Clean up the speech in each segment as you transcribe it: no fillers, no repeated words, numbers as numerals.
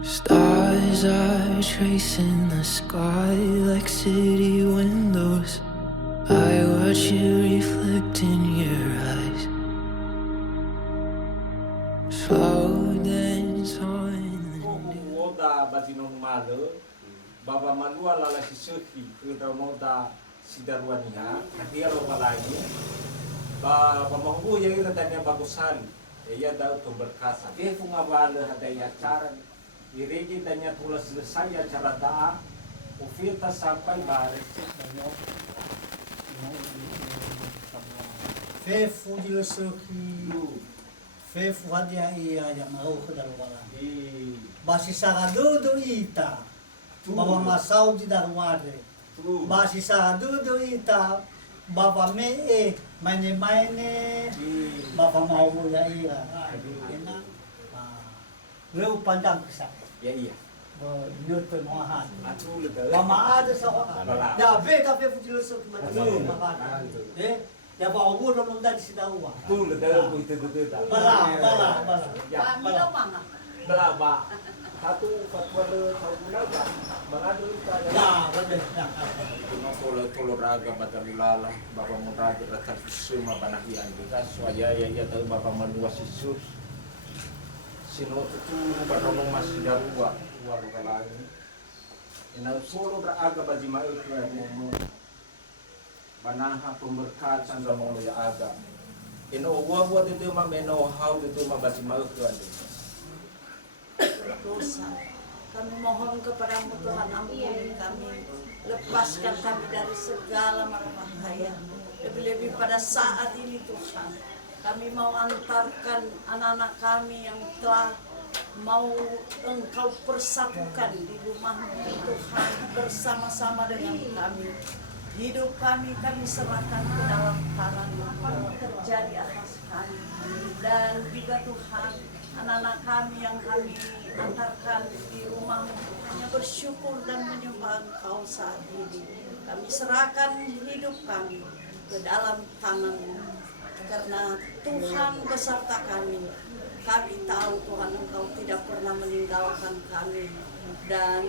Stars are tracing the sky like city windows. I watch you reflect in your eyes. Slow dance on. Oda batinong malo, baba malua lala si Suki, kita moda si Darwania, dia lo malai, ba mahu yang ira tanya bagusali, ia dah tu berkasa. Dia funga bala ada ya cara, iregi tanya tulas selesai acara daa, ufirta sampai baris. Fefu di Suki. Fefu hadia iya yang mau ke Darwala. Basi sagadudu ita. Baba masau di Darwade. Basi sagadudu ita. Baba me maine Baba mau ya iya. Enak. Leu panjang kisah. Ya iya. Menurut penuahan. Atu le. Mama ada sawah. Ya beta fefu di Suki macam mana? Ya bawa gua dong dari si tahu. Tu le dah itu. Bala. Ya. Belaba. Satu fatwa le tahu naga. Mengadu kita. Ya, betul. Tolo raga batalilala bapa muraga ratar semua panahian kita suaya ya tahu bapa meluas Yesus sino itu banolong masih darua waru kalani ina solo raga baji mai mo banaha pemberkat sangga mo ya aga ino buat itu mah meno how itu mah baji mai dosa. Kami mohon kepadamu Tuhan, ampuni kami, lepaskan kami dari segala mara bahaya. Lebih-lebih pada saat ini Tuhan, kami mau antarkan anak-anak kami yang telah mau Engkau persatukan di rumah-Mu Tuhan bersama-sama dengan kami. Hidup kami serahkan ke dalam tangan-Mu, terjadi atas kami. Dan juga Tuhan, anak-anak kami yang kami antarkan di rumah-Mu hanya bersyukur dan menyembah Engkau saat ini. Kami serahkan hidup kami ke dalam tangan-Mu, karena Tuhan beserta kami. Kami tahu Tuhan Engkau tidak pernah meninggalkan kami, dan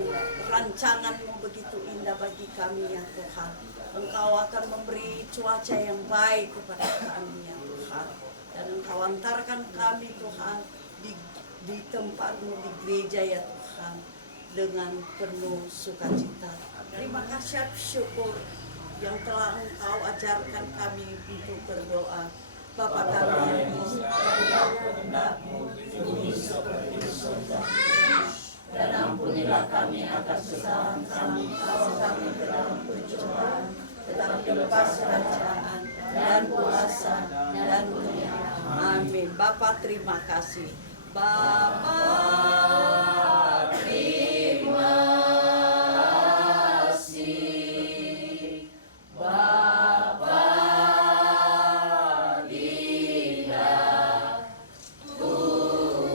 rancangan-Mu begitu indah bagi kami ya Tuhan. Engkau akan memberi cuaca yang baik kepada kami ya Tuhan, dan Engkau antarkan kami Tuhan di tempat-Mu di gereja ya Tuhan dengan penuh sukacita. Terima kasih syukur yang telah Engkau ajarkan kami untuk berdoa. Bapa kami yang di kehendak-Mu di bumi seperti di surga, dan ampunilah kami atas kesalahan kami kalau kami ke dalam pencobaan, tetapi lepas kerajaan dan kuasa dan dunia. Amin. Bapa terima kasih. Bapa terima kasih. Bapa lihat ku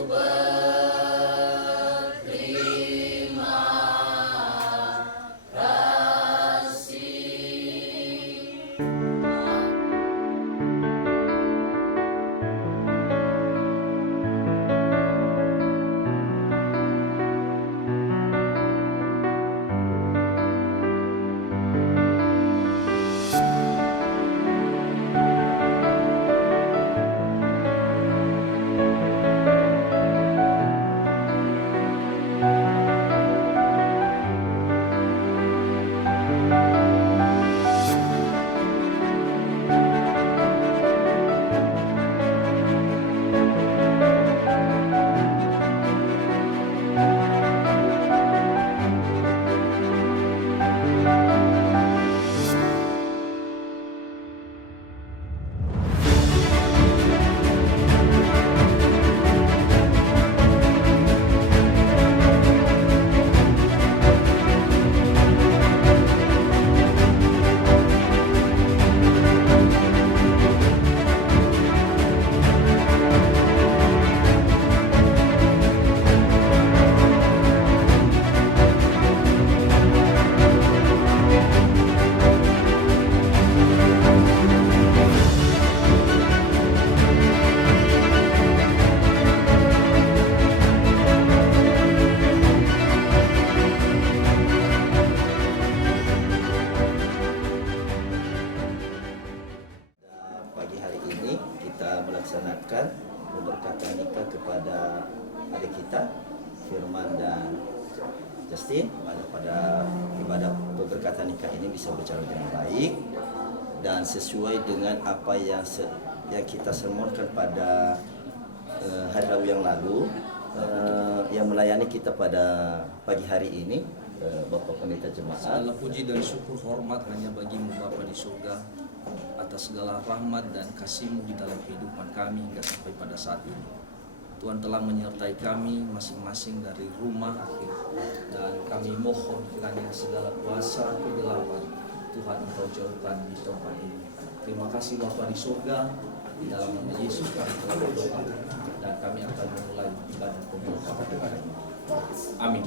berterima kasih. kita, Firman dan Justin, pada ibadah pemberkatan nikah ini bisa berjalan dengan baik dan sesuai dengan apa yang kita sermonkan pada hari Rabu yang lalu, yang melayani kita pada pagi hari ini, Bapak Pendeta Jemaat. Segala puji dan syukur hormat hanya bagimu Bapa di surga, atas segala rahmat dan kasih-Mu di dalam kehidupan kami hingga sampai pada saat ini. Tuhan telah menyertai kami masing-masing dari rumah akhir, dan kami mohon kiranya segala kuasa kegelapan Tuhan Engkau jauhkan di tempat ini. Terima kasih Bapa di surga, di dalam nama Yesus kami telah berdoa, dan kami akan memulai ibadah pemberkatan. Amin.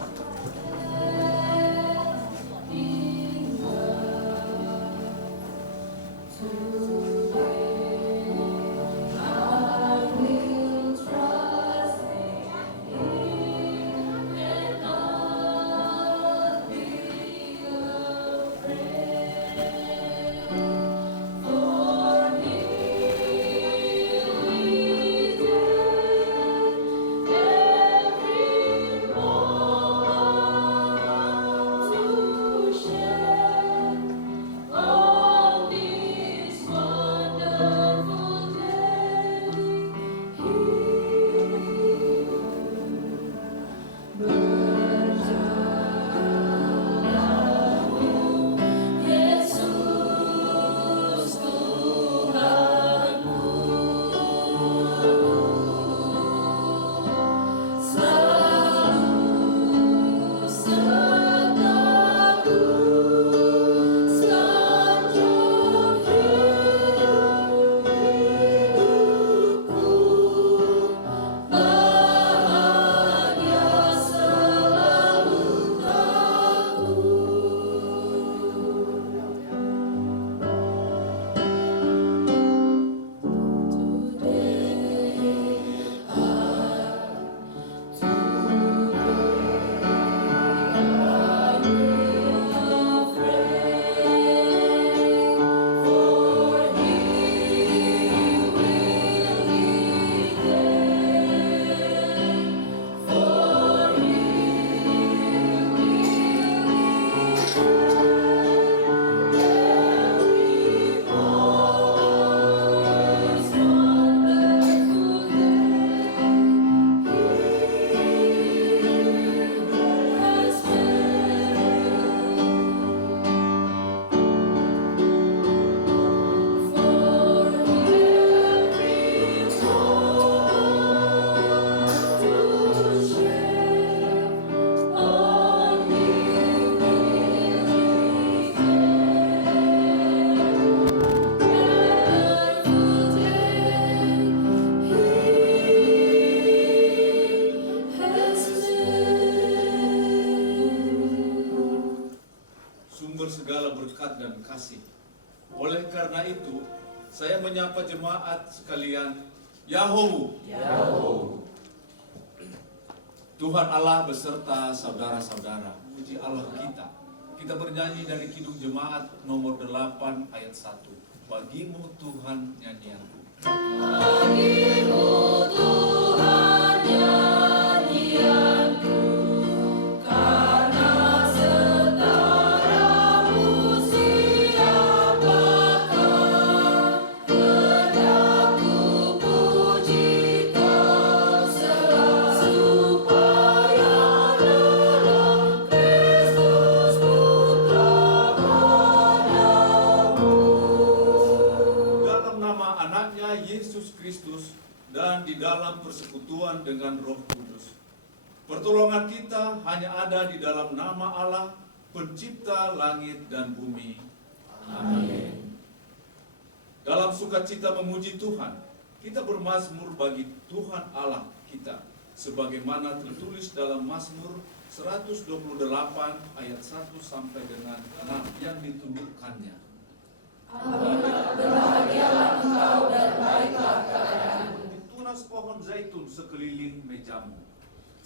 Segala berkat dan kasih. Oleh karena itu, saya menyapa jemaat sekalian, Yahoo. Tuhan Allah beserta saudara-saudara. Puji Allah kita. Kita bernyanyi dari Kidung Jemaat nomor 8 ayat 1. Bagimu Tuhan nyanyianku. Bagimu Tuhan nyanyianku, karena dan di dalam persekutuan dengan Roh Kudus. Pertolongan kita hanya ada di dalam nama Allah, pencipta langit dan bumi. Amin. Dalam sukacita memuji Tuhan, kita bermazmur bagi Tuhan Allah kita, sebagaimana tertulis dalam Mazmur 128 ayat 1 sampai dengan 6 yang ditundukkannya. Berbahagialah engkau dan baiklah keadaanmu. Tunas pohon zaitun sekeliling mejamu.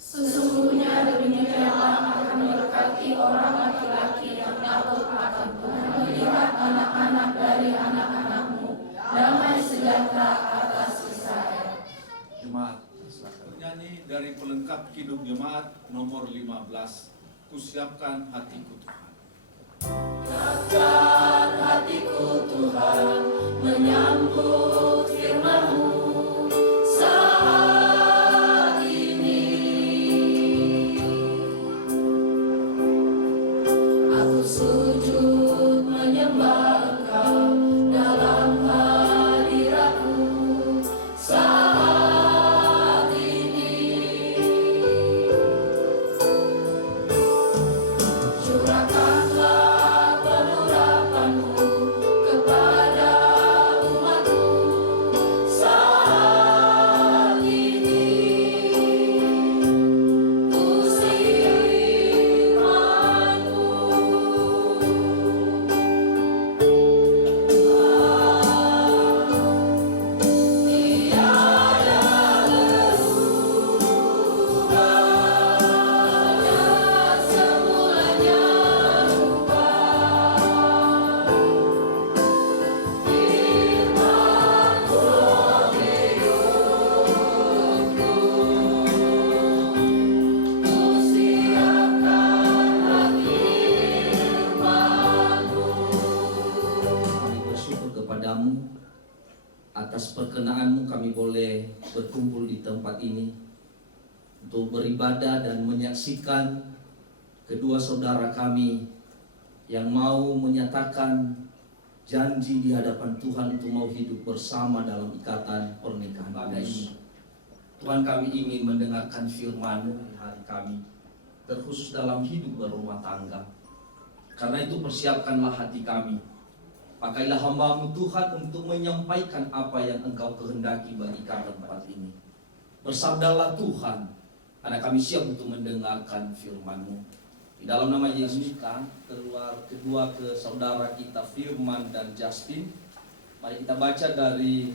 Sesungguhnya demikianlah akan memberkati orang laki-laki yang takut akan Tuhan, melihat anak-anak dari anak-anakmu, damai sejahtera atas Israel. Jemaat, bernyanyi dari pelengkap Kidung Jemaat nomor 15, Kusiapkan Hatiku Tuhan. Siapkan hatiku Tuhan, menyambut firman-Mu saat ini. Aku sujud menyembah Engkau dalam hadirat-Mu saat ini. Curahkanlah pengharapan-Mu kepada umat-Mu saat ini. Firman-Mu tiada berubah, semulanya Kami bersyukur kepadamu atas perkenaanmu kami boleh berkumpul di tempat ini untuk beribadah dan menyaksikan kedua saudara kami yang mau menyatakan janji di hadapan Tuhan untuk mau hidup bersama dalam ikatan pernikahan pada ini. Tuhan, kami ingin mendengarkan firman-Mu di hari kami, terkhusus dalam hidup berumah tangga. Karena itu persiapkanlah hati kami. Pakailah hamba-Mu Tuhan untuk menyampaikan apa yang Engkau kehendaki bagi kami tempat ini. Bersabdalah Tuhan, karena kami siap untuk mendengarkan firman-Mu. Di dalam nama Yesus kan keluar kedua ke saudara kita Firman dan Justin. Mari kita baca dari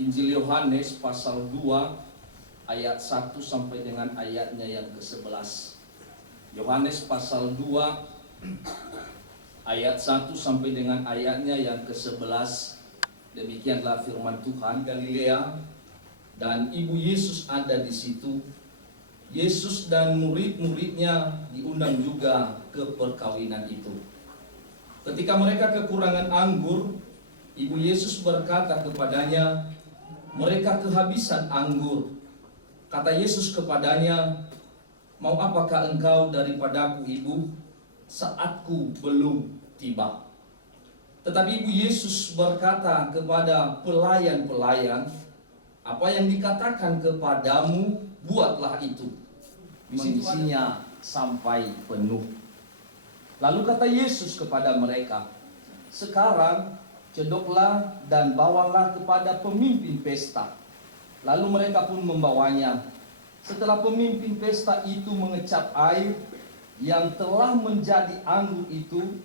Injil Yohanes pasal 2 ayat 1 sampai dengan ayatnya yang ke-11. Yohanes pasal 2 ayat 1 sampai dengan ayatnya yang ke-11. Demikianlah firman Tuhan. Galilea dan ibu Yesus ada di situ. Yesus dan murid-muridnya diundang juga ke perkawinan itu. Ketika mereka kekurangan anggur, ibu Yesus berkata kepadanya, "Mereka kehabisan anggur." Kata Yesus kepadanya, "Mau apakah engkau daripadaku, ibu? Saatku belum tiba." Tetapi ibu Yesus berkata kepada pelayan-pelayan, "Apa yang dikatakan kepadamu, buatlah itu." Mengisinya sampai penuh. Lalu kata Yesus kepada mereka, "Sekarang cedoklah dan bawalah kepada pemimpin pesta." Lalu mereka pun membawanya. Setelah pemimpin pesta itu mengecap air yang telah menjadi anggur itu,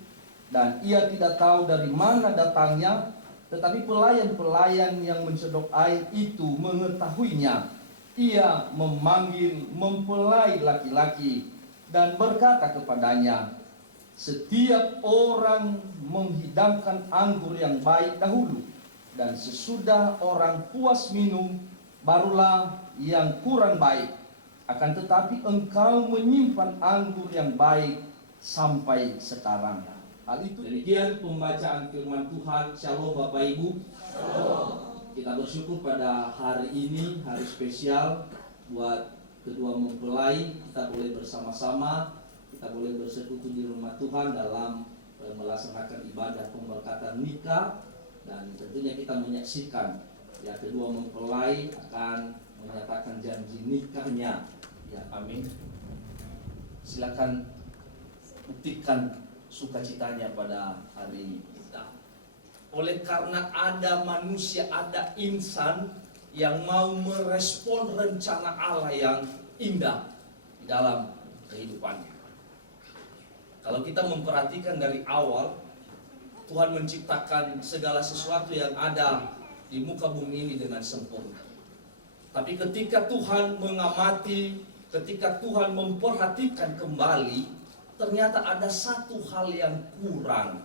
dan ia tidak tahu dari mana datangnya, tetapi pelayan-pelayan yang mencedok air itu mengetahuinya. Ia memanggil mempelai laki-laki dan berkata kepadanya, "Setiap orang menghidangkan anggur yang baik dahulu, dan sesudah orang puas minum, barulah yang kurang baik. Akan tetapi engkau menyimpan anggur yang baik sampai sekarang." Hal itu demikian pembacaan firman Tuhan. Shalom Bapak Ibu. Shalom. Kita bersyukur pada hari ini, hari spesial buat kedua mempelai. Kita boleh bersama-sama, kita boleh bersekutu di rumah Tuhan dalam melaksanakan ibadah pemberkatan nikah. Dan tentunya kita menyaksikan ya kedua mempelai akan menyatakan janji nikahnya. Ya, amin. Silakan buktikan sukacitanya pada hari ini. Oleh karena ada manusia, ada insan yang mau merespon rencana Allah yang indah di dalam kehidupannya. Kalau kita memperhatikan dari awal, Tuhan menciptakan segala sesuatu yang ada di muka bumi ini dengan sempurna. Tapi ketika Tuhan mengamati, ketika Tuhan memperhatikan kembali, ternyata ada satu hal yang kurang,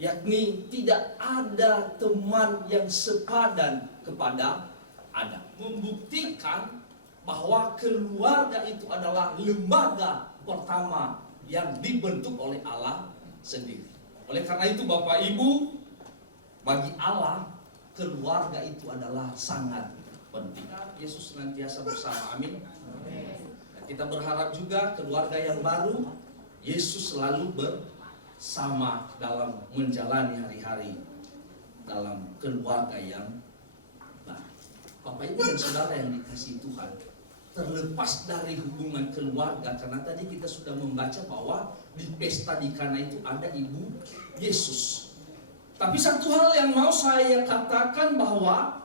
yakni tidak ada teman yang sepadan kepada Adam. Membuktikan bahwa keluarga itu adalah lembaga pertama yang dibentuk oleh Allah sendiri. Oleh karena itu Bapak Ibu, bagi Allah keluarga itu adalah sangat penting. Yesus senantiasa bersama, amin. Dan kita berharap juga keluarga yang baru, Yesus selalu bersama dalam menjalani hari-hari dalam keluarga yang baru. Bapak Ibu dan Saudara yang dikasihi Tuhan, terlepas dari hubungan keluarga, karena tadi kita sudah membaca bahwa di pesta di Kana itu ada ibu Yesus. Tapi satu hal yang mau saya katakan bahwa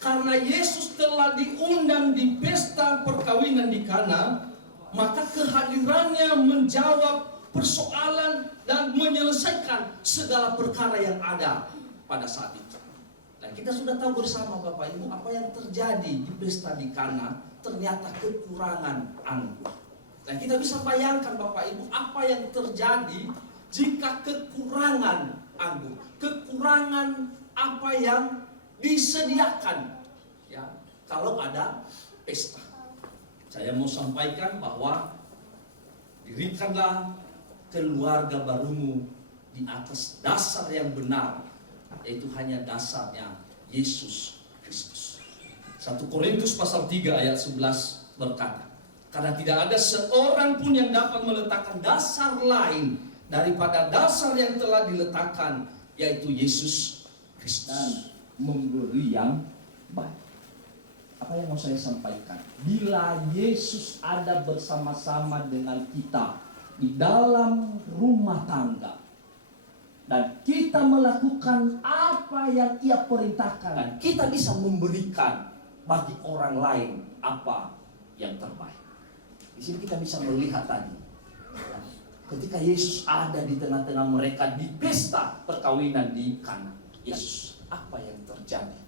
karena Yesus telah diundang di pesta perkawinan di Kana, maka kehadirannya menjawab persoalan dan menyelesaikan segala perkara yang ada pada saat itu. Dan kita sudah tahu bersama Bapak Ibu apa yang terjadi di pesta di Kana, ternyata kekurangan anggur. Dan kita bisa bayangkan Bapak Ibu apa yang terjadi jika kekurangan anggur, kekurangan apa yang disediakan ya kalau ada pesta. Saya mau sampaikan bahwa dirikanlah keluarga barumu di atas dasar yang benar, yaitu hanya dasarnya Yesus Kristus. 1 Korintus pasal 3 ayat 11 berkata, karena tidak ada seorang pun yang dapat meletakkan dasar lain daripada dasar yang telah diletakkan, yaitu Yesus Kristus. Memberi yang baik. Apa yang mau saya sampaikan? Bila Yesus ada bersama-sama dengan kita di dalam rumah tangga, dan kita melakukan apa yang Ia perintahkan, Dan kita bisa memberikan bagi orang lain apa yang terbaik. Di sini kita bisa melihat tadi, ketika Yesus ada di tengah-tengah mereka di pesta perkawinan di Kana, Yesus, apa yang terjadi?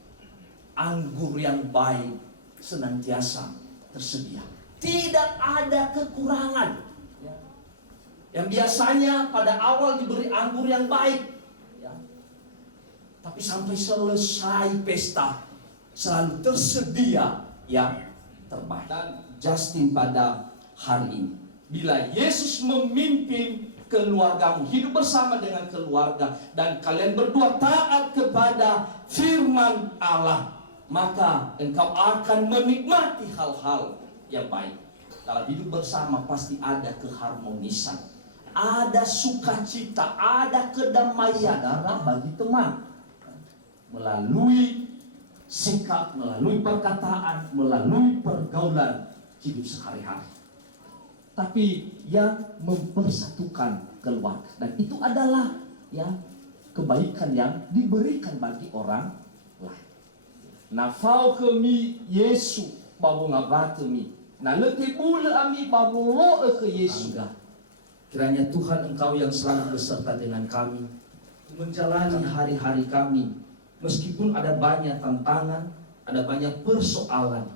Anggur yang baik senantiasa tersedia. Tidak ada kekurangan. Yang biasanya pada awal diberi anggur yang baik, ya, tapi sampai selesai pesta selalu tersedia yang terbaik. Dan Justin pada hari ini, bila Yesus memimpin keluargamu, hidup bersama dengan keluarga, dan kalian berdua taat kepada firman Allah, maka engkau akan menikmati hal-hal yang baik. Dalam hidup bersama pasti ada keharmonisan, ada sukacita, ada kedamaian bagi teman. Melalui sikap, melalui perkataan, melalui pergaulan hidup sehari-hari. Tapi yang mempersatukan keluarga, dan itu adalah ya kebaikan yang diberikan bagi orang lain. Nafau kami Yesu baru ngabatemi, na letibule ami baru lo ke Yesus. Kiranya Tuhan Engkau yang selalu beserta dengan kami menjalani hari-hari kami, meskipun ada banyak tantangan, ada banyak persoalan,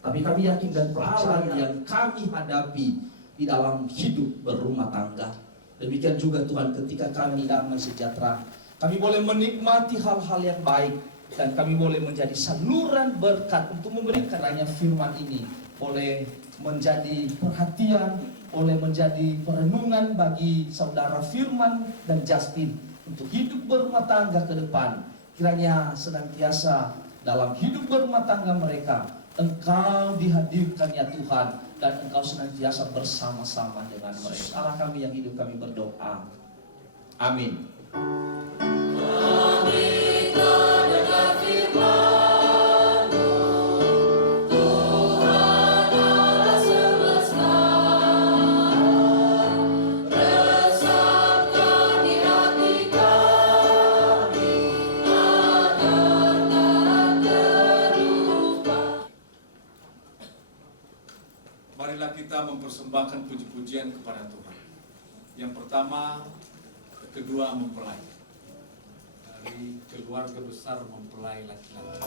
tapi kami yakin dan percaya yang kami hadapi di dalam hidup berumah tangga. Demikian juga Tuhan ketika kami damai sejahtera, kami boleh menikmati hal-hal yang baik, dan kami boleh menjadi saluran berkat untuk memberikan hanya firman ini, boleh menjadi perhatian, boleh menjadi perenungan bagi saudara Firman dan Justin untuk hidup berumah tangga ke depan. Kiranya senantiasa dalam hidup berumah tangga mereka Engkau dihadirkan ya Tuhan, dan Engkau senantiasa bersama-sama dengan mereka. Allah kami yang hidup, kami berdoa. Amin. Marilah kita mempersembahkan puji-pujian kepada Tuhan. Yang pertama, kedua mempelai. Dari keluarga besar mempelai laki-laki.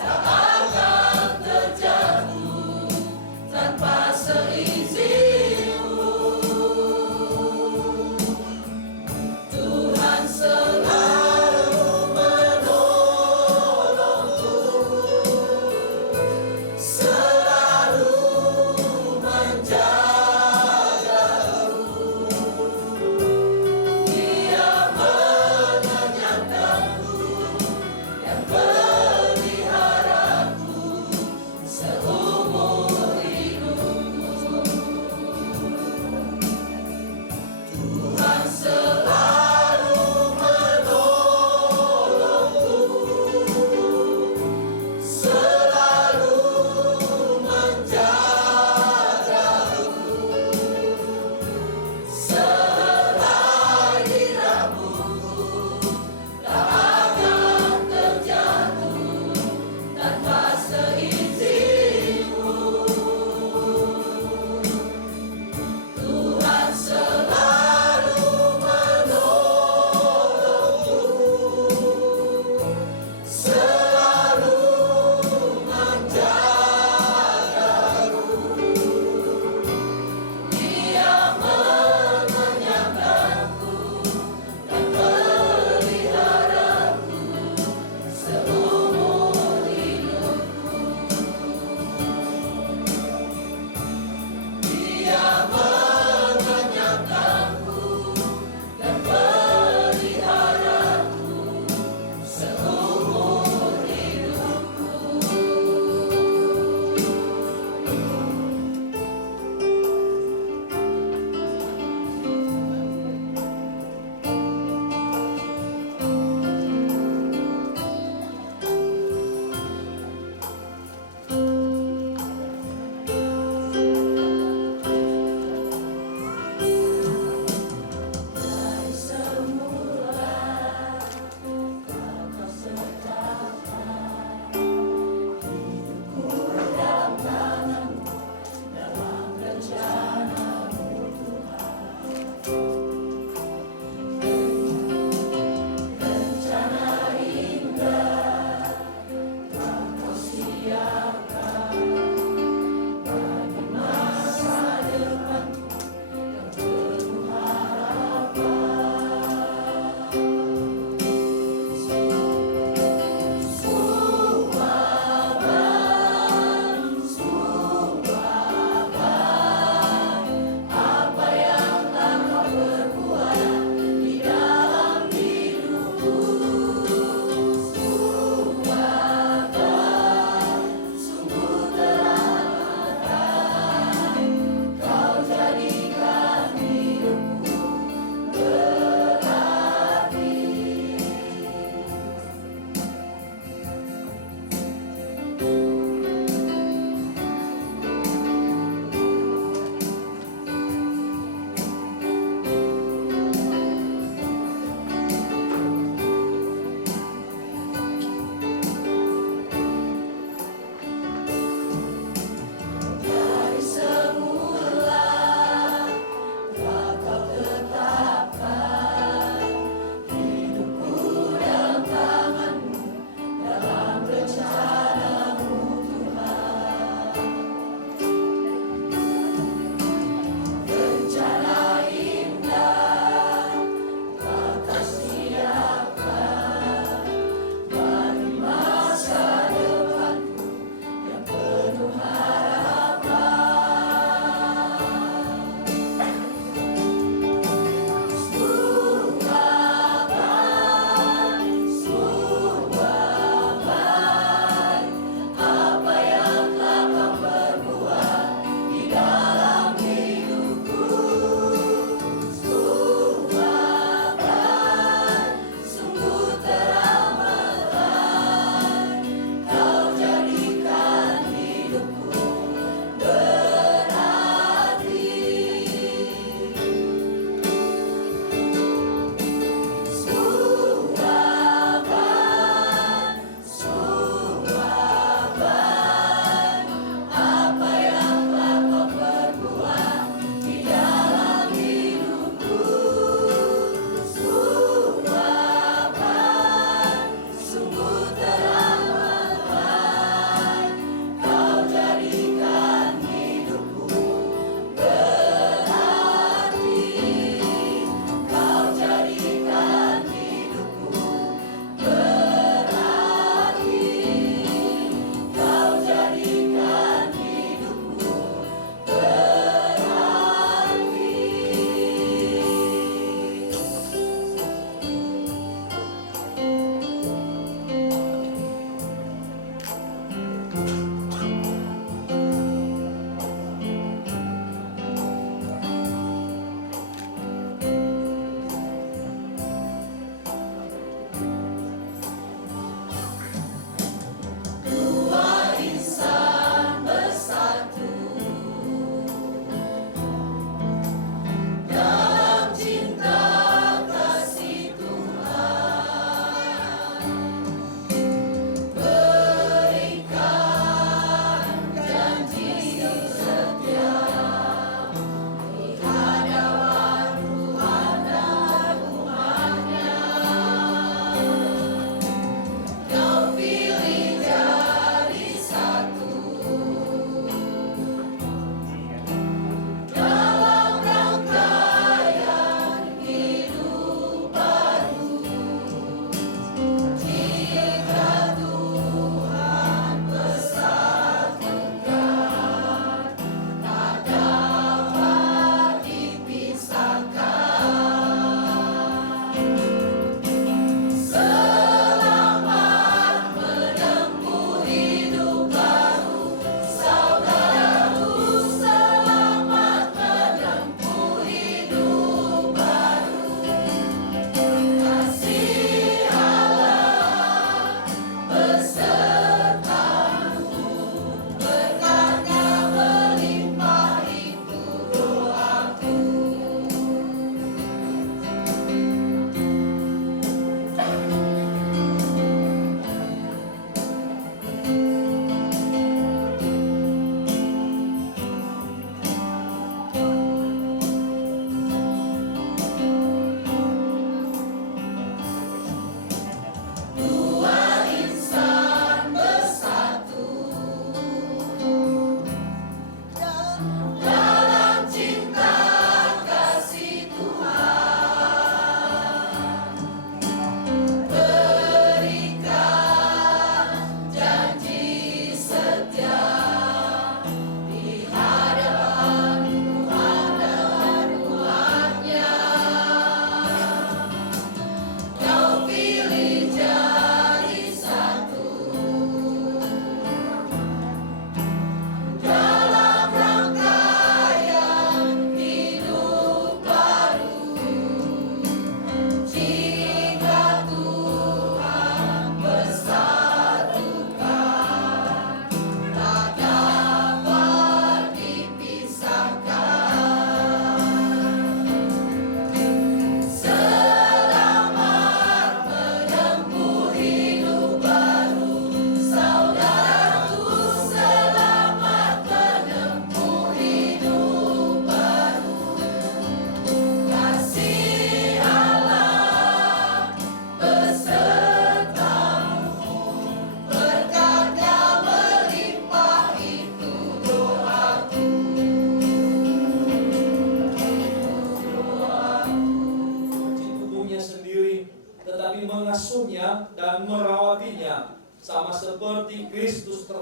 Tak akan terjatuh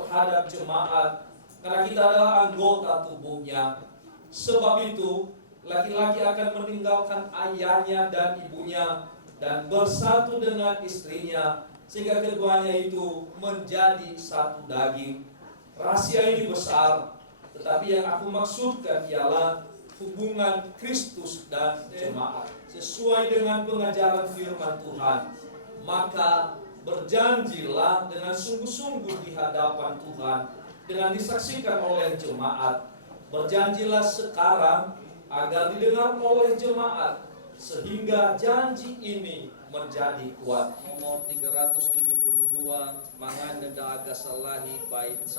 terhadap jemaat, karena kita adalah anggota tubuhnya. Sebab itu, laki-laki akan meninggalkan ayahnya dan ibunya dan bersatu dengan istrinya, sehingga keduanya itu menjadi satu daging. Rahasia ini besar, tetapi yang aku maksudkan ialah hubungan Kristus dan jemaat sesuai dengan pengajaran firman Tuhan. Maka berjanjilah dengan sungguh-sungguh di hadapan Tuhan dengan disaksikan oleh jemaat. Berjanjilah sekarang agar didengar oleh jemaat, sehingga janji ini menjadi kuat. Nomor 372, Manganda Daga Salahi bait 1.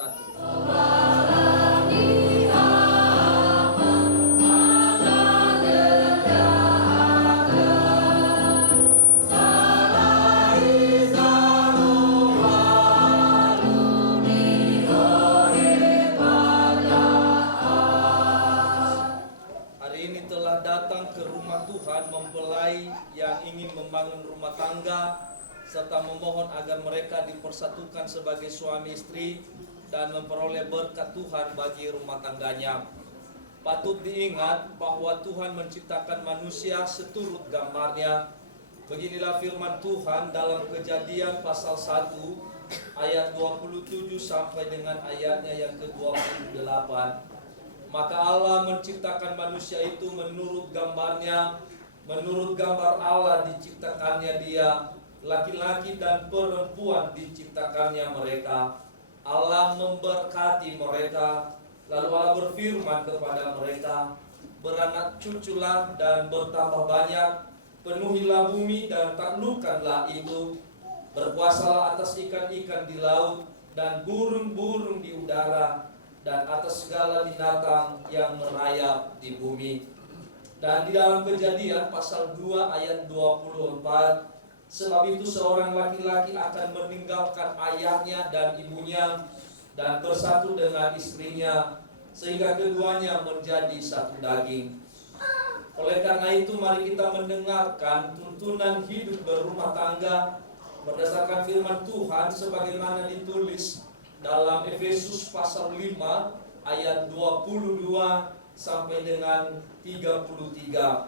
Datang ke rumah Tuhan mempelai yang ingin membangun rumah tangga serta memohon agar mereka dipersatukan sebagai suami istri dan memperoleh berkat Tuhan bagi rumah tangganya. Patut diingat bahwa Tuhan menciptakan manusia seturut gambarnya. Beginilah firman Tuhan dalam Kejadian pasal 1 ayat 27 sampai dengan ayatnya yang ke-28. Maka Allah menciptakan manusia itu menurut gambarnya, menurut gambar Allah diciptakannya dia, laki-laki dan perempuan diciptakannya mereka. Allah memberkati mereka, lalu Allah berfirman kepada mereka, beranak cuculah dan bertambah banyak, penuhilah bumi dan taklukkanlah itu, berkuasalah atas ikan-ikan di laut dan burung-burung di udara, dan atas segala binatang yang merayap di bumi. Dan di dalam Kejadian pasal 2 ayat 24, sebab itu seorang laki-laki akan meninggalkan ayahnya dan ibunya dan bersatu dengan istrinya, sehingga keduanya menjadi satu daging. Oleh karena itu mari kita mendengarkan tuntunan hidup berumah tangga berdasarkan firman Tuhan sebagaimana ditulis dalam Efesus pasal 5 ayat 22 sampai dengan 33.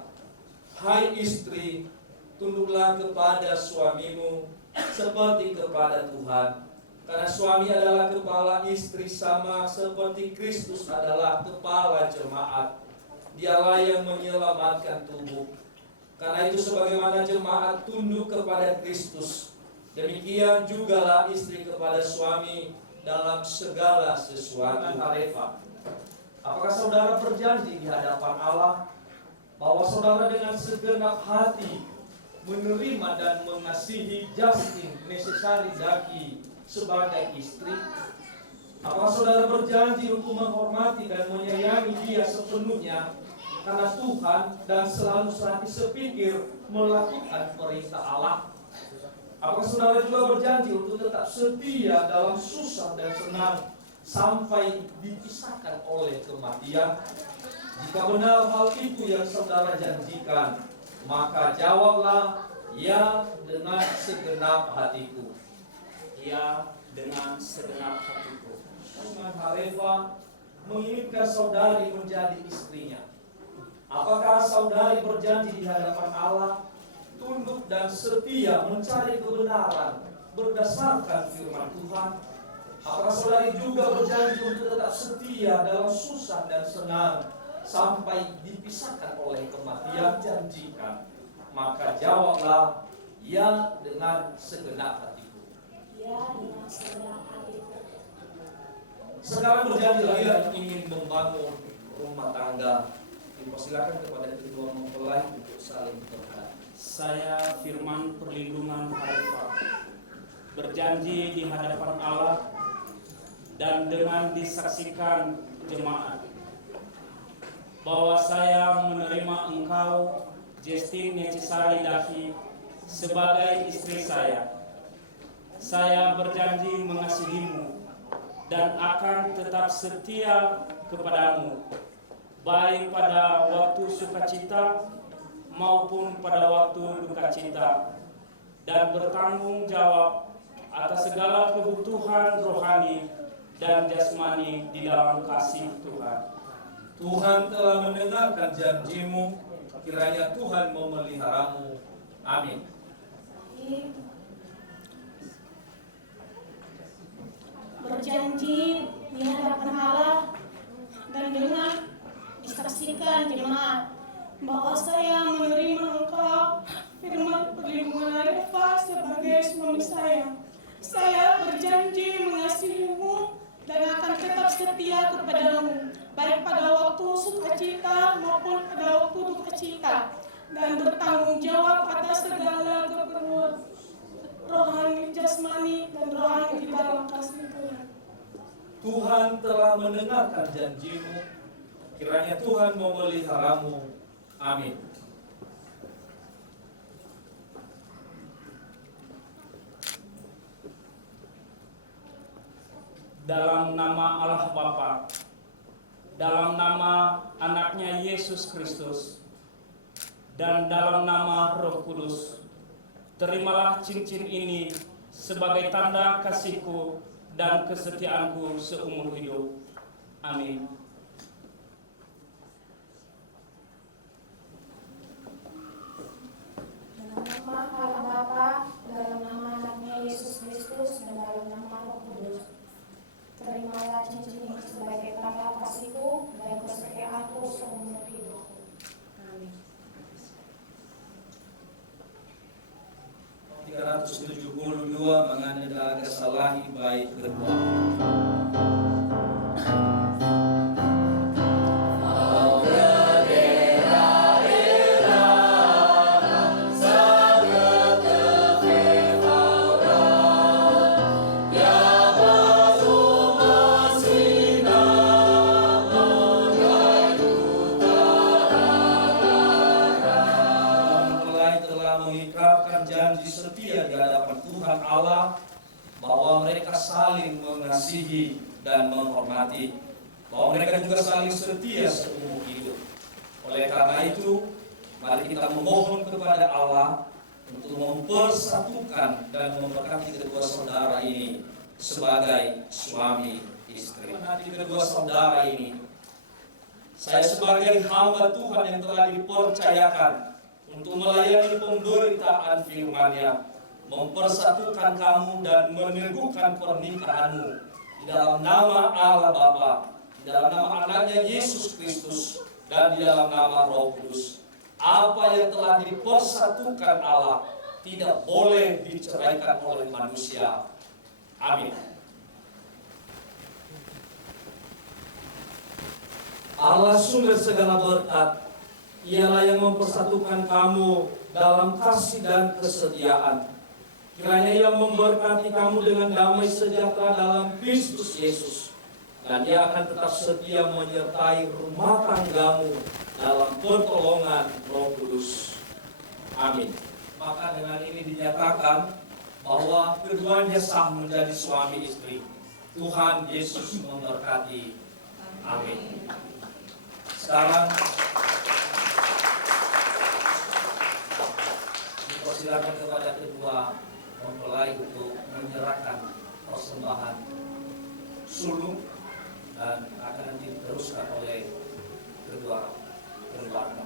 Hai istri, tunduklah kepada suamimu seperti kepada Tuhan. Karena suami adalah kepala istri sama seperti Kristus adalah kepala jemaat. Dialah yang menyelamatkan tubuh. Karena itu sebagaimana jemaat tunduk kepada Kristus, demikian jugalah istri kepada suami dalam segala sesuatu. Apakah saudara berjanji di hadapan Allah bahwa saudara dengan segenap hati menerima dan mengasihi Justin Necessary Daki sebagai istri? Apakah saudara berjanji untuk menghormati dan menyayangi dia sepenuhnya karena Tuhan dan selalu sehati sepikir melakukan perintah Allah? Apakah saudara juga berjanji untuk tetap setia dalam susah dan senang sampai dipisahkan oleh kematian? Jika benar hal itu yang saudara janjikan, maka jawablah ya dengan segenap hatiku. Ya dengan segenap hatiku. Tuhan Harefa menginginkan saudari menjadi istrinya. Apakah saudari berjanji di hadapan Allah tunduk dan setia mencari kebenaran berdasarkan firman Tuhan? Apakah saudari juga berjanji untuk tetap setia dalam susah dan senang sampai dipisahkan oleh kematian? Janjikan, maka jawablah ya dengan segenap hatiku. Ya dengan segenap hatiku. Sekarang berjanjilah yang ingin membangun rumah tangga. Dipersilakan kepada kedua mempelai untuk saling berkata. Saya Firman Perlindungan Harefa berjanji di hadapan Allah dan dengan disaksikan jemaat bahwa saya menerima engkau Justin Necessary Daki sebagai istri saya. Saya berjanji mengasihimu dan akan tetap setia kepadamu, baik pada waktu sukacita maupun pada waktu duka cita, dan bertanggung jawab atas segala kebutuhan rohani dan jasmani di dalam kasih Tuhan. Tuhan telah mendengarkan janjimu, kiranya Tuhan memeliharamu. Amin. Berjanji di hadapan Allah dan dengan disaksikan jemaat bahwa saya menerima engkau, firman perlindungan Arifah, sebagai suami saya. Saya berjanji mengasihimu dan akan tetap setia kepadamu, baik pada waktu sukacita maupun pada waktu duka cita, dan bertanggung jawab atas segala keperluan rohani, jasmani, dan rohani di dalam kasih Tuhan. Tuhan telah mendengarkan janjimu, kiranya Tuhan memeliharamu. Amin. Dalam nama Allah Bapa, dalam nama anaknya Yesus Kristus, dan dalam nama Roh Kudus, terimalah cincin ini sebagai tanda kasihku dan kesetiaanku seumur hidup. Amin. Dalam nama Allah Bapa, dalam nama anaknya Yesus Kristus, dan dalam nama Roh Kudus, terimalah cincin ini sebagai tanda kasihku dan kesetiaanku seumur hidup. Amin. 372 mengenai salahi baik kedua. Allah bahwa mereka saling mengasihi dan menghormati, bahwa mereka juga saling setia seumur hidup. Oleh karena itu, mari kita memohon kepada Allah untuk mempersatukan dan memberkati kedua saudara ini sebagai suami istri. Hati kedua saudara ini, saya sebagai hamba Tuhan yang telah dipercayakan untuk melayani pemberitaan firman-Nya, mempersatukan kamu dan meneguhkan pernikahanmu di dalam nama Allah Bapa, di dalam nama anaknya Yesus Kristus, dan di dalam nama Roh Kudus. Apa yang telah dipersatukan Allah tidak boleh diceraikan oleh manusia. Amin. Allah sumber segala berkat, ialah yang mempersatukan kamu dalam kasih dan kesetiaan. Kiranya Ia memberkati kamu dengan damai sejahtera dalam Kristus Yesus, dan Ia akan tetap setia menyertai rumah tanggamu dalam pertolongan Roh Kudus. Amin. Maka dengan ini dinyatakan bahwa keduanya sah menjadi suami istri. Tuhan Yesus memberkati. Amin. Sekarang dipersilakan kepada kedua mempelai untuk menyerahkan persembahan sulung, dan akan diteruskan oleh kedua keluarga.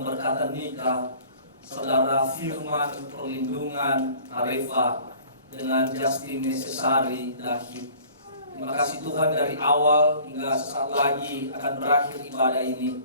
pemberkatan nikah saudara Firman Perlindungan Arefa dengan Justin Necessary Dahid. Terima kasih Tuhan, dari awal hingga sesaat lagi akan berakhir ibadah ini,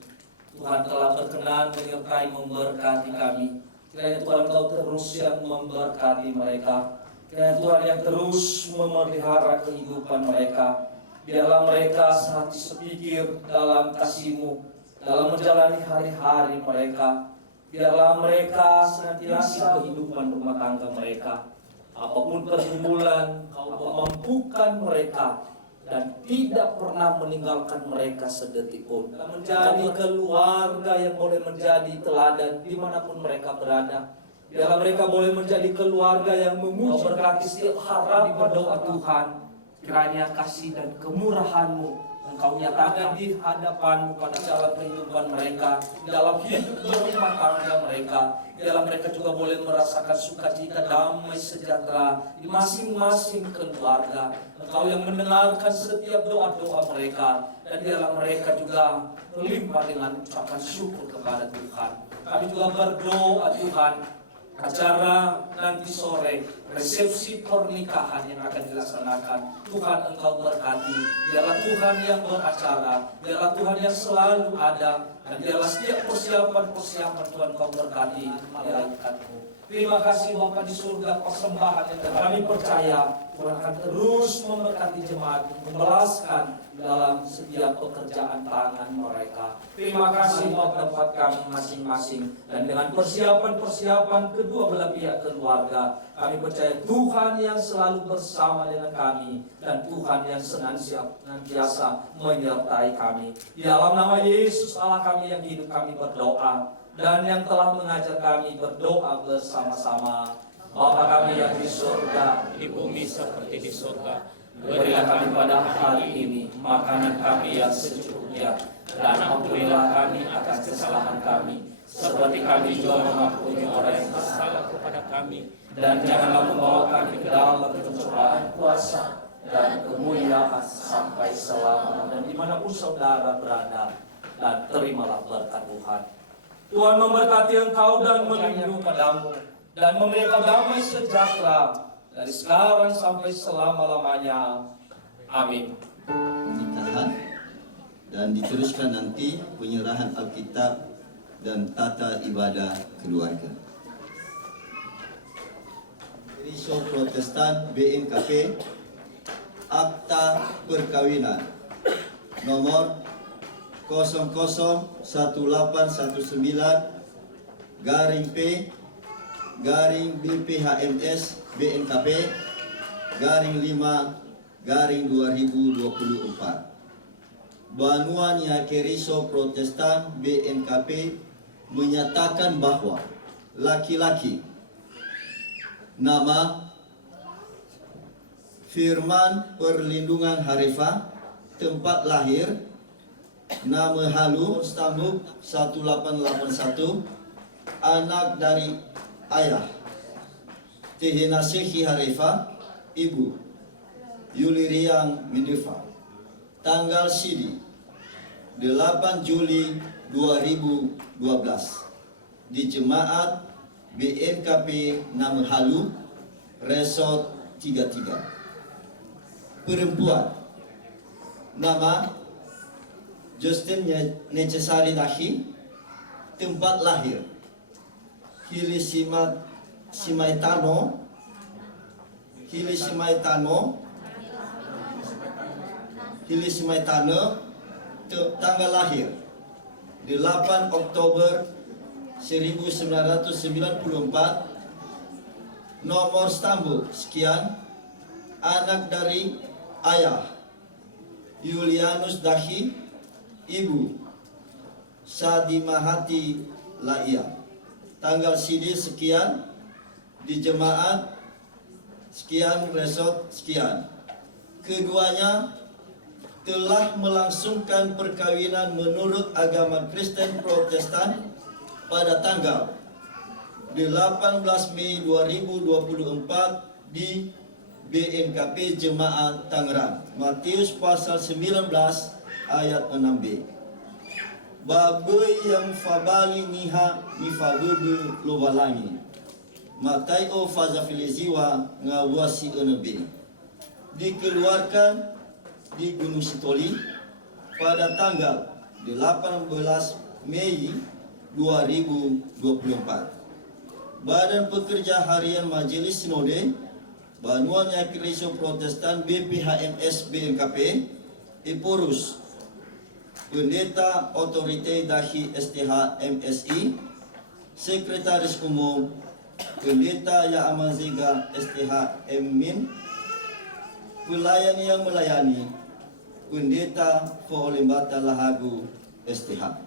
Tuhan telah berkenan menyertai memberkati kami. Kiranya Tuhan Engkau terus yang memberkati mereka. Kiranya Tuhan yang terus memelihara kehidupan mereka. Biarlah mereka sehati sepikir dalam kasih-Mu, dalam menjalani hari-hari mereka. Biarlah mereka senantiasa kehidupan rumah tangga mereka. Apapun pergumulan, Kau mampukan mereka dan tidak pernah meninggalkan mereka sedetik pun. Menjadi keluarga yang boleh menjadi teladan dimanapun mereka berada. Biarlah mereka boleh menjadi keluarga yang memuji berkati setiap harapan berdoa Tuhan. Kiranya kasih dan kemurahan-Mu Engkau nyatakan di hadapan-Mu pada jalan kehidupan mereka, dalam hidup berumah tangga mereka. Biarlah mereka juga boleh merasakan sukacita, damai, sejahtera di masing-masing keluarga. Engkau yang mendengarkan setiap doa-doa mereka, dan biarlah mereka juga melimpah dengan ucapan syukur kepada Tuhan. Kami juga berdoa Tuhan, acara nanti sore, resepsi pernikahan yang akan dilaksanakan, Tuhan Engkau berkati. Biarlah Tuhan yang beracara, biarlah Tuhan yang selalu ada, dan biarlah setiap persiapan Tuhan Engkau berkati malaikat-Mu. Terima kasih Bapa di surga, persembahan yang kami percaya Tuhan akan terus memberkati jemaat, membalaskan dalam setiap pekerjaan tangan mereka. Terima kasih buat tempat kami masing-masing, dan dengan persiapan-persiapan kedua belah pihak keluarga, kami percaya Tuhan yang selalu bersama dengan kami, dan Tuhan yang senantiasa menyertai kami. Di dalam nama Yesus Allah kami yang hidup, kami berdoa. dan yang telah mengajak kami berdoa bersama-sama. Bapa kami yang di surga, di bumi seperti di surga. berilah kami pada hari ini makanan kami yang secukupnya, dan ampunilah kami atas kesalahan kami, seperti kami juga mengampuni orang yang bersalah kepada kami. Dan janganlah membawa kami ke dalam pencobaan, kuasa dan kemuliaan sampai selama-lamanya. Dan dimanapun saudara berada, dan terimalah berkat Tuhan. Tuhan memberkati engkau dan melindungi padamu, dan memberikan damai sejahtera dari sekarang sampai selama-lamanya. Amin. Ditahan dan diteruskan nanti penyerahan Alkitab dan tata ibadah keluarga. Gereja Protestan BNKP, Akta Perkawinan nomor 0019-P-BPHMS BNKP _5-2024. Banua Nia Keriso Protestan BNKP menyatakan bahwa laki-laki nama Firman Perlindungan Harifa, tempat lahir nama halu Stambuk 1881, anak dari ayah Tehenasehi Harifa, ibu Yuliriang Mindefa, tanggal Sidi 8 Juli 2012 di Jemaat BNKP nama halu Resort 33. Perempuan nama Justin Necessary Dahi, tempat lahir Hili Simaitano, tanggal lahir 8 Oktober 1994, nomor stambuk sekian, anak dari ayah Yulianus Dahi, ibu Sadimahati Laia, tanggal Sidi sekian, di Jemaat sekian, Resort sekian. Keduanya telah melangsungkan perkawinan menurut agama Kristen Protestan pada tanggal 18 Mei 2024 di BNKP Jemaat Tangerang. Matius pasal 19 ayat 6b. Babai yang fabali niha mifagudu lobalangi. Matai o faza filiziwa ngawasi enebe. Dikeluarkan di Gunung Sitoli pada tanggal 18 Mei 2024. Badan Pekerja Harian Majelis Sinode Banua Nia Keriso Protestan BPHMS BNKP Ipurus Pendeta Otorite Dahi STH MSI, Sekretaris Umum Pendeta Ya Amanziga STH Min, pelayan yang melayani Pendeta Folembata Lahagu STH.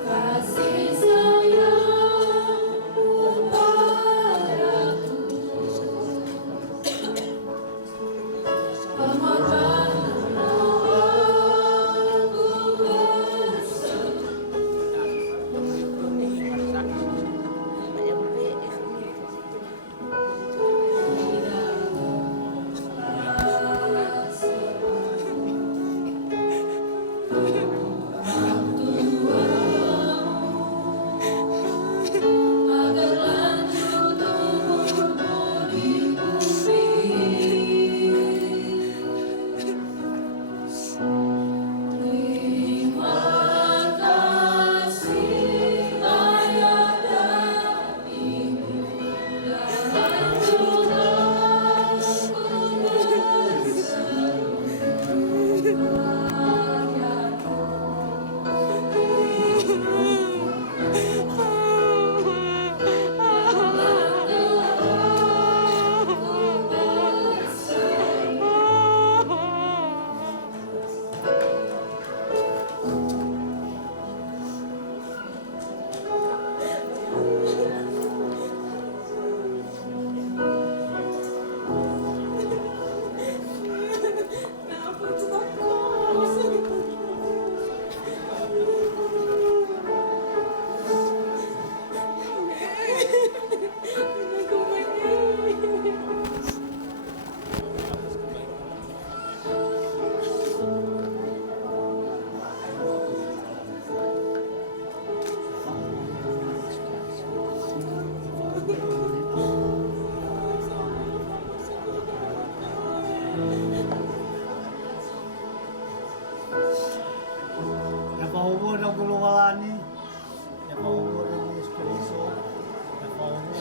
Kasih sayang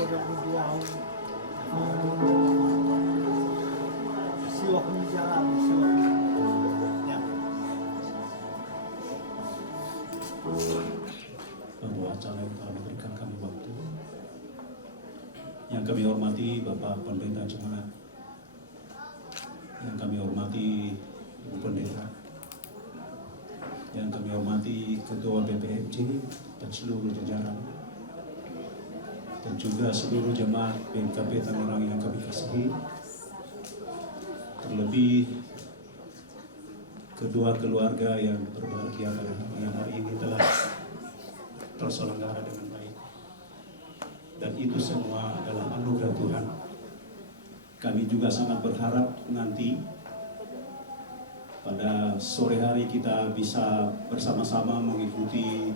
yang berdua siwak menjalan siwak ya. Bahwa acara yang telah memberikan kami waktu. Yang kami hormati Bapak Pendeta Jemaat, yang kami hormati Ibu Pendeta, yang kami hormati Ketua BPMJ dan seluruh jajaran, dan juga seluruh jemaat BNKP Tangerang yang kami kasihi, terlebih kedua keluarga yang berbahagia pada yang hari ini telah terselenggara dengan baik. Dan itu semua adalah anugerah Tuhan. Kami juga sangat berharap nanti pada sore hari kita bisa bersama-sama mengikuti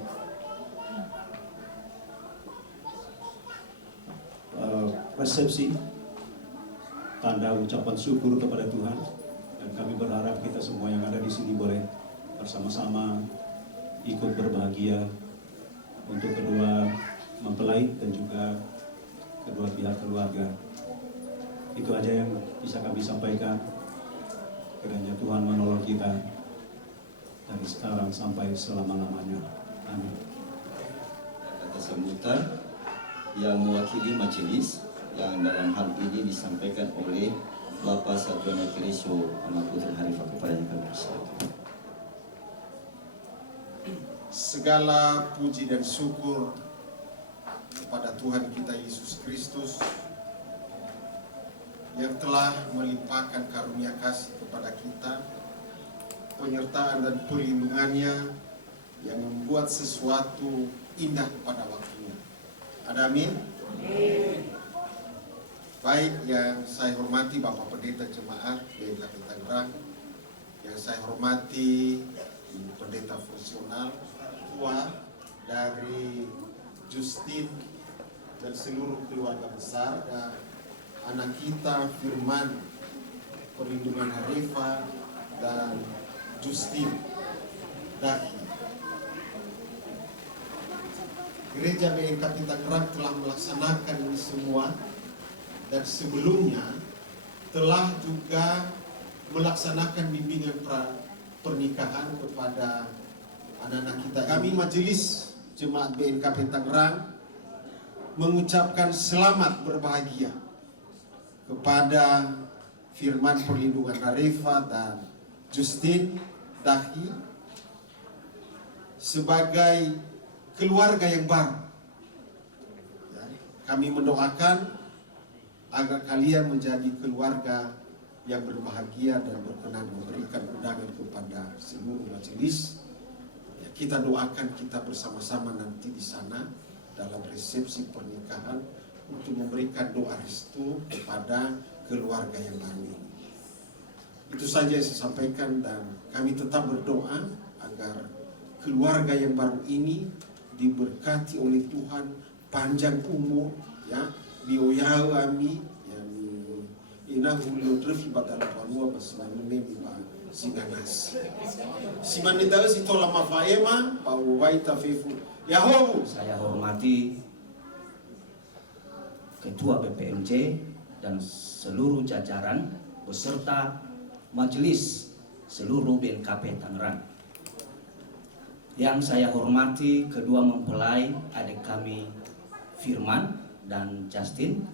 resepsi tanda ucapan syukur kepada Tuhan. Dan kami berharap kita semua yang ada di sini boleh bersama-sama ikut berbahagia untuk kedua mempelai dan juga kedua pihak keluarga. Itu aja yang bisa kami sampaikan. Kiranya Tuhan menolong kita dari sekarang sampai selama-lamanya. Amin. Kata sambutan yang mewakili majelis yang dalam hal ini disampaikan oleh Bapak Satuan Kerisio Anak Putri Harifah kepada yang kami persilakan. Segala puji dan syukur kepada Tuhan kita Yesus Kristus yang telah melimpahkan karunia kasih kepada kita, penyertaan dan perlindungannya yang membuat sesuatu indah pada waktunya. Ada amin? Baik, yang saya hormati Bapak Pendeta Jemaat BNKP Tangerang, yang saya hormati Pendeta Fungsional, Tua dari Justin dan seluruh keluarga besar dan anak kita Firman, Perlindungan Harifah dan Justin Daki. Gereja BNKP Tangerang telah melaksanakan ini semua dan sebelumnya telah juga melaksanakan bimbingan pernikahan kepada anak-anak kita. Kami Majelis Jemaat BNKP Tangerang mengucapkan selamat berbahagia kepada Firman Perlindungan Harifah dan Justin Daki sebagai keluarga yang baru. Kami mendoakan agar kalian menjadi keluarga yang berbahagia dan berkenan memberikan undangan kepada seluruh majelis. Kita doakan kita bersama-sama nanti di sana dalam resepsi pernikahan untuk memberikan doa restu kepada keluarga yang baru ini. Itu saja yang saya sampaikan dan kami tetap berdoa agar keluarga yang baru ini diberkati oleh Tuhan, panjang umur, ya, bioyau ami, yang inahu lodrefi badala barua basmanune ba singanas. Simanitaw si tola mafaema pawaita fefu. Yahowu. Saya hormati Ketua BPMJ dan seluruh jajaran beserta majelis seluruh BNKP Tangerang. Yang saya hormati kedua mempelai adik kami Firman dan Justin.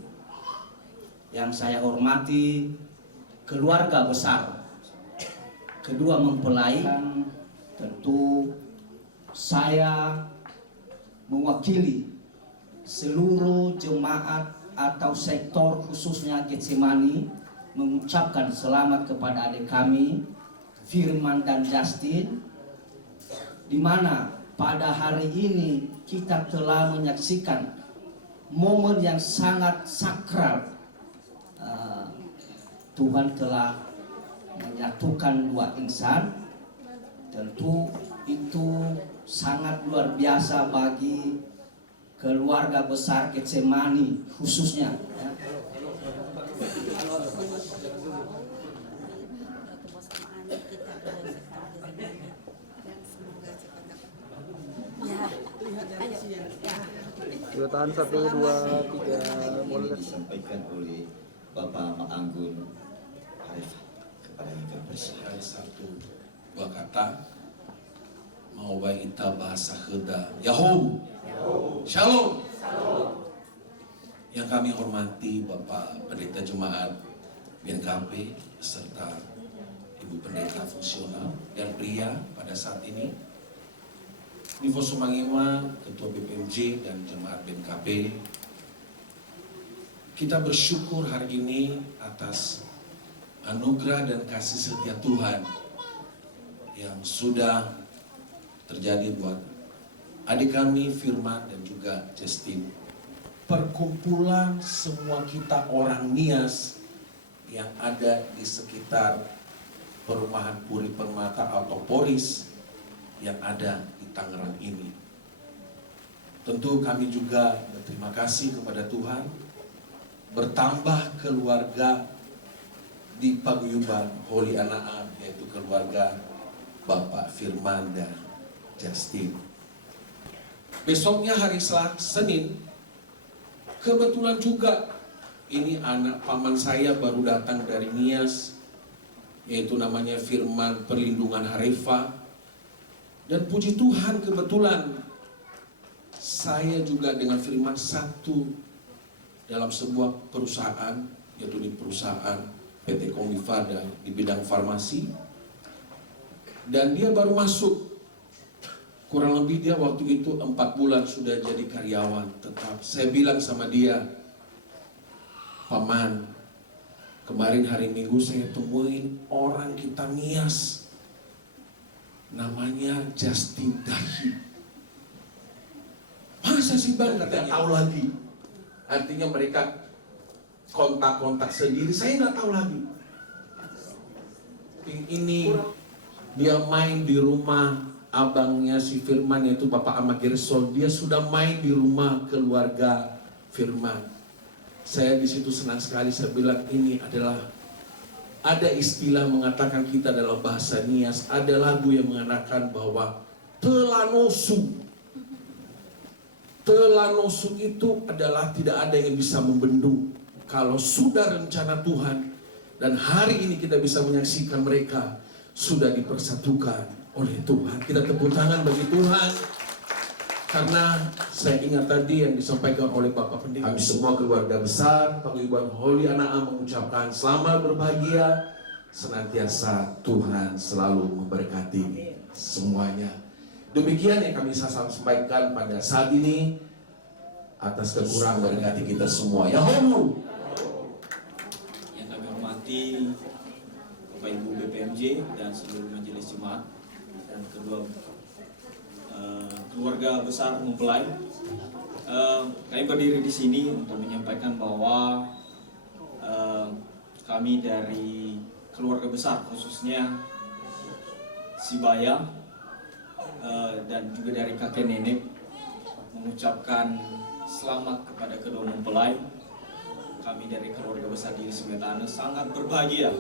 Yang saya hormati keluarga besar kedua mempelai. Tentu saya mewakili seluruh jemaat atau sektor khususnya Getsemani mengucapkan selamat kepada adik kami Firman dan Justin, di mana pada hari ini kita telah menyaksikan momen yang sangat sakral. Tuhan telah menyatukan dua insan. Tentu itu sangat luar biasa bagi keluarga besar Getsemani khususnya. Tahan 1, 2, 3. Ini disampaikan oleh Bapak Ma'anggun Harifah kepada kita bersama. Satu dua kata mau baik kita bahasa heda Yahoo, Shalom. Yang kami hormati Bapak Pendeta Jemaat BNKP serta Ibu Pendeta Fungsional dan pria pada saat ini, Nivo Sumangima, Ketua BPMJ dan Jemaat BNKP. Kita bersyukur hari ini atas anugerah dan kasih setia Tuhan yang sudah terjadi buat adik kami Firman dan juga Justin. Perkumpulan semua kita orang Nias yang ada di sekitar perumahan Puri Permata atau Poris yang ada di Tangerang ini. Tentu kami juga berterima kasih kepada Tuhan, bertambah keluarga di paguyuban Holy Anaa, yaitu keluarga Bapak Firman dan Justin. Besoknya hari Senin, kebetulan juga ini anak paman saya baru datang dari Nias, yaitu namanya Firman Perlindungan Harifah. Dan puji Tuhan kebetulan saya juga dengan Firman satu dalam sebuah perusahaan, yaitu di perusahaan PT Komifada di bidang farmasi. Dan dia baru masuk, kurang lebih dia waktu itu 4 bulan sudah jadi karyawan tetap. Saya bilang sama dia, Paman, kemarin hari Minggu saya temuin orang kita Nias, namanya Justin Dahi. Masa sih Bang, katanya tahu lagi. Artinya mereka kontak-kontak sendiri, saya nggak tahu lagi. Ini dia main di rumah abangnya si Firman, yaitu Bapak Ahmad Gersol. Dia sudah main di rumah keluarga Firman. Saya di situ senang sekali. Saya bilang ini adalah, ada istilah mengatakan kita dalam bahasa Nias, ada lagu yang mengatakan bahwa telanosu. Telanosu itu adalah tidak ada yang bisa membendung. Kalau sudah rencana Tuhan dan hari ini kita bisa menyaksikan mereka sudah dipersatukan oleh Tuhan. Kita tepuk tangan bagi Tuhan. Karena saya ingat tadi yang disampaikan oleh Bapak Pendeta, kami semua keluarga besar Paguyuban Holy Anaa mengucapkan selamat berbahagia, senantiasa Tuhan selalu memberkati semuanya. Demikian yang kami sampaikan pada saat ini, atas kekurangan berkati kita semua. Ya Allah. Yang kami hormati Bapak Ibu BPMJ dan seluruh majelis jemaat dan kedua keluarga besar mempelai. Kami berdiri di sini untuk menyampaikan bahwa kami dari keluarga besar, khususnya Sibaya dan juga dari kakek nenek, mengucapkan selamat kepada kedua mempelai. Kami dari keluarga besar di Semetana sangat berbahagia